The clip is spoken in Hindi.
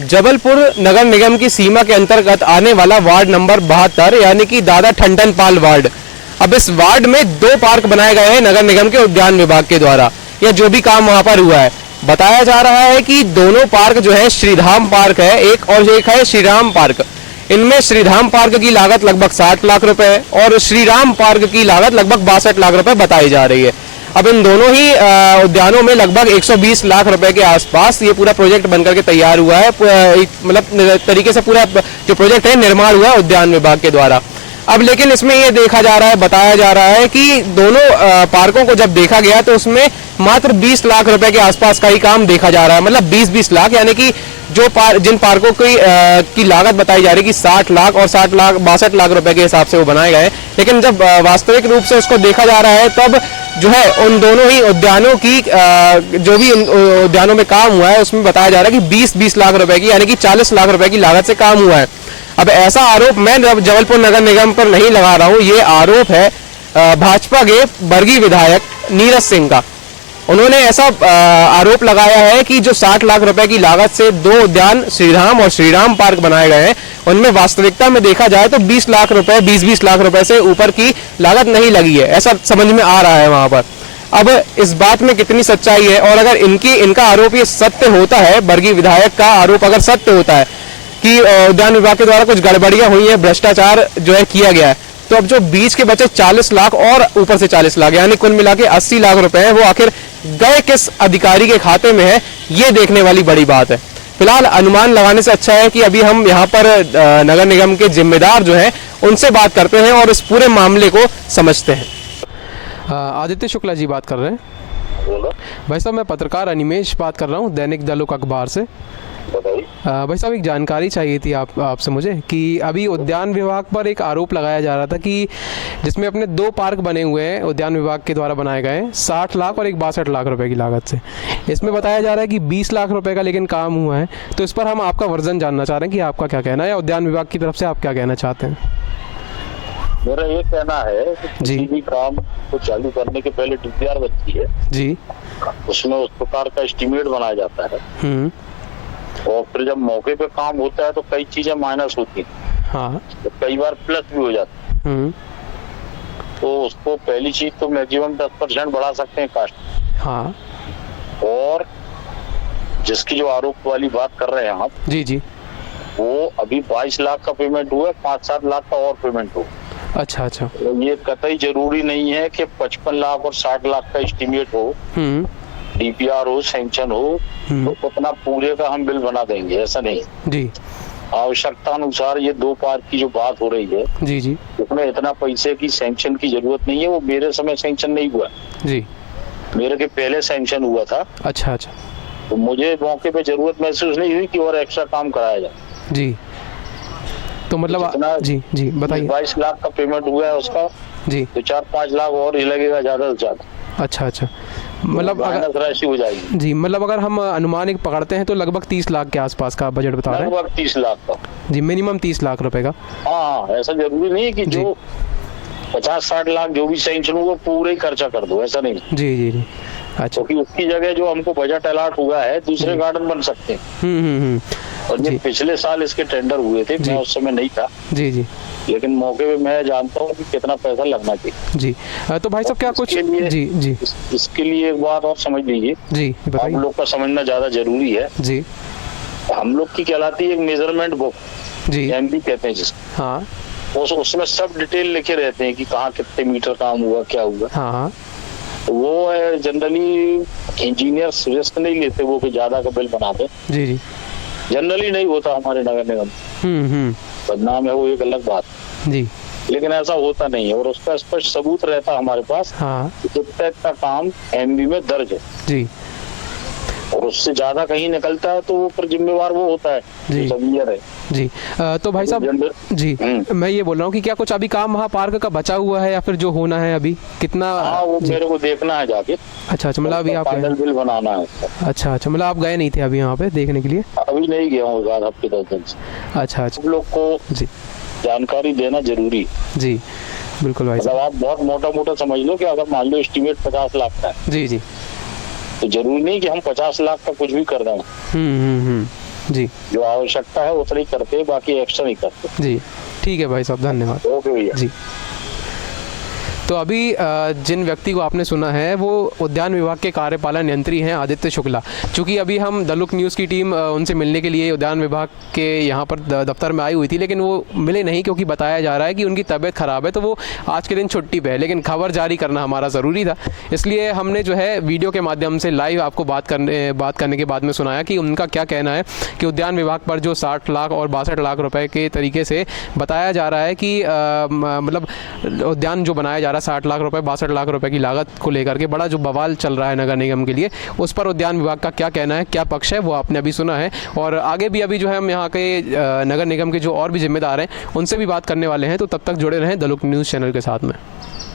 जबलपुर नगर निगम की सीमा के अंतर्गत आने वाला वार्ड नंबर 72 यानी कि दादा ठंडन पाल वार्ड। अब इस वार्ड में 2 पार्क बनाए गए हैं नगर निगम के उद्यान विभाग के द्वारा। यह जो भी काम वहां पर हुआ है, बताया जा रहा है कि दोनों पार्क जो है श्रीधाम पार्क है एक, और एक है श्रीराम पार्क। इनमें श्रीधाम पार्क की लागत लगभग 60 लाख रुपए है और श्रीराम पार्क की लागत लगभग 62 लाख रुपए बताई जा रही है। अब इन दोनों ही उद्यानों में लगभग 120 लाख रुपए के आसपास ये पूरा प्रोजेक्ट बनकर के तैयार हुआ है। मतलब तरीके से पूरा जो प्रोजेक्ट है निर्माण हुआ है उद्यान विभाग के द्वारा। अब लेकिन इसमें ये देखा जा रहा है, बताया जा रहा है कि दोनों पार्कों को जब देखा गया तो उसमें मात्र 20 लाख रुपए के आसपास का ही काम देखा जा रहा है। मतलब 20-20 लाख, यानी कि जो जिन पार्कों की लागत बताई जा रही है कि 60 लाख और 60 लाख 62 लाख रुपए के हिसाब से वो बनाए गए, लेकिन जब वास्तविक रूप से उसको देखा जा रहा है तब जो है उन दोनों ही उद्यानों की जो भी उद्यानों में काम हुआ है उसमें बताया जा रहा है कि 20-20 लाख रुपए की, यानी कि 40 लाख रुपए की लागत से काम हुआ है। अब ऐसा आरोप मैं जबलपुर नगर निगम पर नहीं लगा रहा हूं, ये आरोप है भाजपा के बरगी विधायक नीरज सिंह का। उन्होंने ऐसा आरोप लगाया है कि जो 60 लाख रुपए की लागत से 2 उद्यान श्रीधाम और श्रीराम पार्क बनाए गए हैं, उनमें वास्तविकता में देखा जाए तो 20 लाख रुपए 20-20 लाख रुपए से ऊपर की लागत नहीं लगी है, ऐसा समझ में आ रहा है वहां पर। अब इस बात में कितनी सच्चाई है, और अगर इनका आरोप ये सत्य होता है, बरगी विधायक का आरोप अगर सत्य होता है कि उद्यान विभाग के द्वारा कुछ गड़बड़ियां हुई है, भ्रष्टाचार जो है किया गया है, तो अब जो बीच के बचे 40 लाख और ऊपर से 40 लाख यानी कुल मिला के 80 लाख रुपए हैं, वो आखिर गए किस अधिकारी के खाते में है, ये देखने वाली बड़ी बात है। फिलहाल अनुमान लगाने से अच्छा है कि अभी हम यहाँ पर नगर निगम के जिम्मेदार जो हैं उनसे बात करते हैं और इस पूरे मामले को समझते हैं। आदित्य शुक्ला जी बात कर रहे हैं। भाई साहब, मैं पत्रकार अनिमेश बात कर रहा हूँ, दैनिक दलोक अखबार से। भाई साहब, एक जानकारी चाहिए थी आपसे मुझे कि अभी उद्यान विभाग पर एक आरोप लगाया जा रहा था कि जिसमें अपने 2 पार्क बने हुए हैं उद्यान विभाग के द्वारा बनाए गए हैं 60 लाख और एक 62 लाख रुपए की लागत से। इसमें बताया जा रहा है कि 20 लाख रुपए का लेकिन काम हुआ है, तो इस पर हम आपका वर्जन जानना चाह रहे हैं कि आपका क्या कहना है, या उद्यान विभाग की तरफ से आप क्या कहना चाहते हैं। मेरा ये कहना है कि किसी भी काम को चालू करने के पहले DPR बनती है जी, उसमें उस प्रकार का एस्टीमेट बनाया जाता है, और फिर जब मौके पे काम होता है तो कई चीजें माइनस होती हैं, हाँ, तो कई बार प्लस भी हो जाती है। तो उसको पहली चीज तो मैक्सिमम 10% बढ़ा सकते हैं कास्ट, हाँ, और जिसकी जो आरोप वाली बात कर रहे हैं आप जी, वो अभी 22 लाख का पेमेंट हुआ है, 5-7 लाख का और पेमेंट हो। अच्छा। तो ये कतई जरूरी नहीं है कि 55 लाख और 60 लाख का एस्टीमेट हो, DPR हो, सैंक्शन हो, तो उतना पूरे का हम बिल बना देंगे, ऐसा नहीं जी। आवश्यकता अनुसार ये 2 पार्क की जो बात हो रही है जी, उसमें इतना पैसे की सैंक्शन की जरूरत नहीं है। वो मेरे समय सैंक्शन नहीं हुआ जी, मेरे के पहले सैंक्शन हुआ था। अच्छा। तो मुझे मौके पे जरूरत महसूस नहीं हुई कि और एक्स्ट्रा काम कराया जाए जी। तो मतलब जी बताइए। 22 लाख का पेमेंट हुआ है उसका जी, तो 4-5 लाख और ही लगेगा ज्यादा से ज्यादा। अच्छा, मतलब अगर राशि हो जाएगी जी, मतलब अगर हम अनुमान एक पकड़ते हैं तो लगभग 30 लाख के आसपास का बजट बता रहे हैं। लगभग 30 लाख का जी, मिनिमम 30 लाख रुपए का। हाँ, ऐसा जरूरी नहीं है कि जो 50-60 लाख जो भी सैंक्शन हुआ पूरे ही खर्चा कर दो, ऐसा नहीं जी। अच्छा, क्योंकि उसकी जगह जो हमको बजट अलॉट हुआ है दूसरे गार्डन बन सकते हैं। और ये पिछले साल इसके टेंडर हुए थे, मैं उस समय नहीं था जी, लेकिन मौके पे मैं जानता हूँ कि कितना पैसा लगना चाहिए जी। तो भाई साहब, क्या कुछ जी इसके लिए एक बात और समझ लीजिए जी, आप लोग का समझना ज्यादा जरूरी है जी। हम लोग की कहलाती है एक मेजरमेंट बुक जी, MB कहते हैं जिसको, हाँ, उसमें सब डिटेल लिखे रहते हैं कि कहाँ कितने मीटर काम हुआ, क्या हुआ, हाँ। तो वो जनरली इंजीनियर रिस्क नहीं लेते वो कि ज्यादा का बिल बनाते जी, जनरली नहीं होता हमारे नगर निगम, बदनाम है वो एक अलग बात जी, लेकिन ऐसा होता नहीं है और उसका स्पष्ट सबूत रहता है हमारे पास, हाँ, इतना काम MB में दर्ज है जी, और उससे ज्यादा कहीं निकलता है तो वो पर जिम्मेवार वो होता है जी, है जी। तो भाई साहब जी, मैं ये बोल रहा हूँ कि क्या कुछ अभी काम वहाँ पार्क का बचा हुआ है या फिर जो होना है अभी कितना? हाँ, वो मेरे को देखना है जाके। अच्छा, मतलब अभी आप फाइनल बिल बनाना है। अच्छा, मतलब आप गए नहीं थे अभी यहाँ पे देखने के लिए? अभी नहीं गया हूँ, हफ्ते 10 दिन से। अच्छा, हम लोग को जी जानकारी देना जरूरी जी, बिल्कुल भाई साहब। आप बहुत मोटा समझ लो कि अगर मान लो एस्टीमेट 50 लाख का है जी, तो जरूरी नहीं कि हम 50 लाख का कुछ भी कर दें जी, जो आवश्यकता है उतना ही करते हैं, बाकी एक्स्ट्रा नहीं करते। जी ठीक है भाई साहब, धन्यवाद। ओके भैया जी। तो अभी जिन व्यक्ति को आपने सुना है वो उद्यान विभाग के कार्यपालन यंत्री हैं आदित्य शुक्ला। चूँकि अभी हम द लुक न्यूज़ की टीम उनसे मिलने के लिए उद्यान विभाग के यहाँ पर दफ्तर में आई हुई थी, लेकिन वो मिले नहीं क्योंकि बताया जा रहा है कि उनकी तबीयत ख़राब है, तो वो आज के दिन छुट्टी पे है। लेकिन खबर जारी करना हमारा ज़रूरी था, इसलिए हमने जो है वीडियो के माध्यम से लाइव आपको बात करने के बाद में सुनाया कि उनका क्या कहना है कि उद्यान विभाग पर जो 60 लाख और 62 लाख रुपए के तरीके से बताया जा रहा है कि मतलब उद्यान जो बनाया जा रहा है 60 लाख रुपए 62 लाख रुपए की लागत को लेकर के बड़ा जो बवाल चल रहा है नगर निगम के लिए, उस पर उद्यान विभाग का क्या कहना है, क्या पक्ष है, वो आपने अभी सुना है। और आगे भी अभी जो है हम यहाँ के नगर निगम के जो और भी जिम्मेदार हैं उनसे भी बात करने वाले हैं। तो तब तक जुड़े रहें द लुक न्यूज़ चैनल के साथ में।